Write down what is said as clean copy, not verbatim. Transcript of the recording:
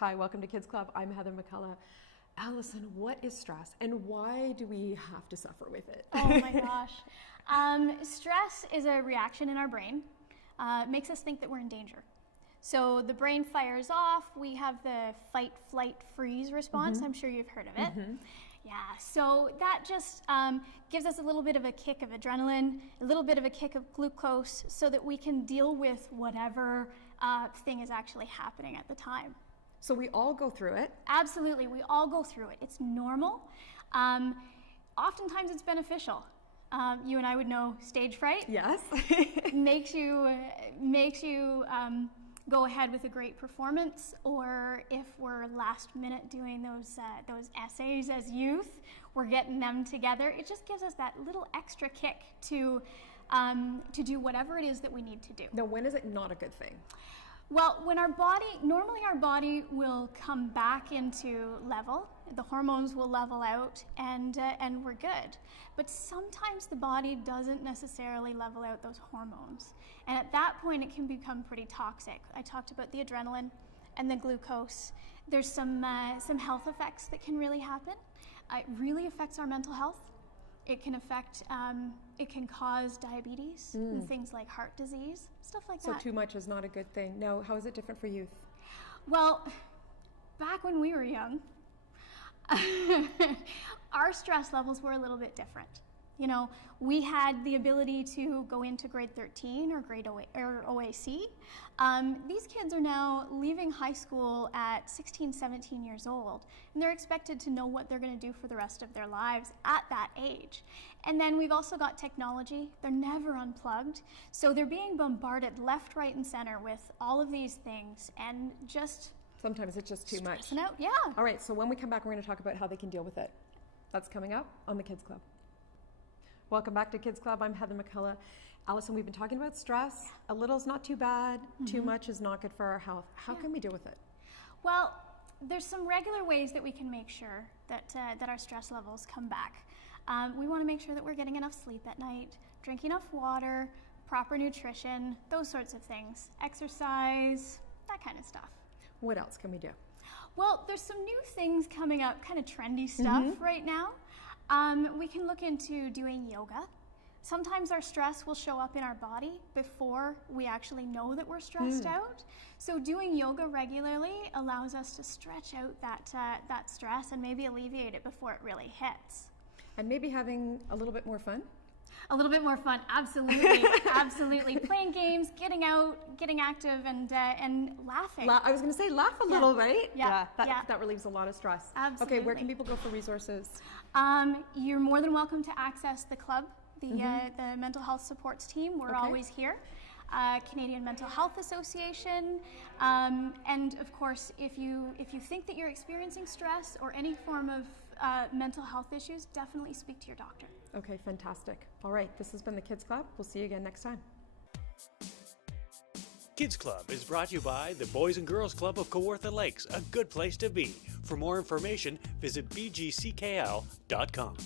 Hi, welcome to Kids Club. I'm Heather McCullough. Allison, what is stress and why do we have to suffer with it? Oh my gosh. Stress is a reaction in our brain. It makes us think that we're in danger. So the brain fires off. We have the fight, flight, freeze response. I'm sure you've heard of it. Yeah, so that just gives us a little bit of a kick of adrenaline, a little bit of a kick of glucose so that we can deal with whatever thing is actually happening at the time. So we all go through it. Absolutely, we all go through it. It's normal. Oftentimes it's beneficial. You and I would know stage fright. Yes. makes you go ahead with a great performance, or if we're last minute doing those essays as youth, we're getting them together. It just gives us that little extra kick to do whatever it is that we need to do. Now, when is it not a good thing? Well, when normally our body will come back into level, the hormones will level out, and we're good. But sometimes the body doesn't necessarily level out those hormones. And at that point, it can become pretty toxic. I talked about the adrenaline and the glucose. There's some health effects that can really happen. It really affects our mental health. It can affect, it can cause diabetes and things like heart disease, stuff like that. So too much is not a good thing. Now, how is it different for youth? Well, back when we were young, our stress levels were a little bit different. You know, we had the ability to go into grade 13 or grade OAC. These kids are now leaving high school at 16, 17 years old, and they're expected to know what they're going to do for the rest of their lives at that age. And then we've also got technology. They're never unplugged, so they're being bombarded left, right, and center with all of these things, and just sometimes it's just too much. Out, yeah. All right, so when we come back, we're going to talk about how they can deal with it. That's coming up on the Kids Club. Welcome back to Kids Club. I'm Heather McCullough. Allison, we've been talking about stress. A little is not too bad. Too much is not good for our health. How can we deal with it? Well, there's some regular ways that we can make sure that our stress levels come back. We want to make sure that we're getting enough sleep at night, drink enough water, proper nutrition, those sorts of things. Exercise, that kind of stuff. What else can we do? Well, there's some new things coming up, kind of trendy stuff right now. We can look into doing yoga. Sometimes our stress will show up in our body before we actually know that we're stressed out. So doing yoga regularly allows us to stretch out that stress and maybe alleviate it before it really hits. And maybe having a little bit more fun? A little bit more fun, absolutely, absolutely. Playing games, getting out, getting active, and laughing. I was going to say laugh a little, right? Yeah. That relieves a lot of stress. Absolutely. Okay, where can people go for resources? You're more than welcome to access the club, the mental health supports team. We're always here. Canadian Mental Health Association, and of course, if you think that you're experiencing stress or any form of mental health issues, definitely speak to your doctor. Okay, fantastic. All right, this has been the Kids Club. We'll see you again next time. Kids Club is brought to you by the Boys and Girls Club of Kawartha Lakes, a good place to be. For more information, visit BGCKL.com.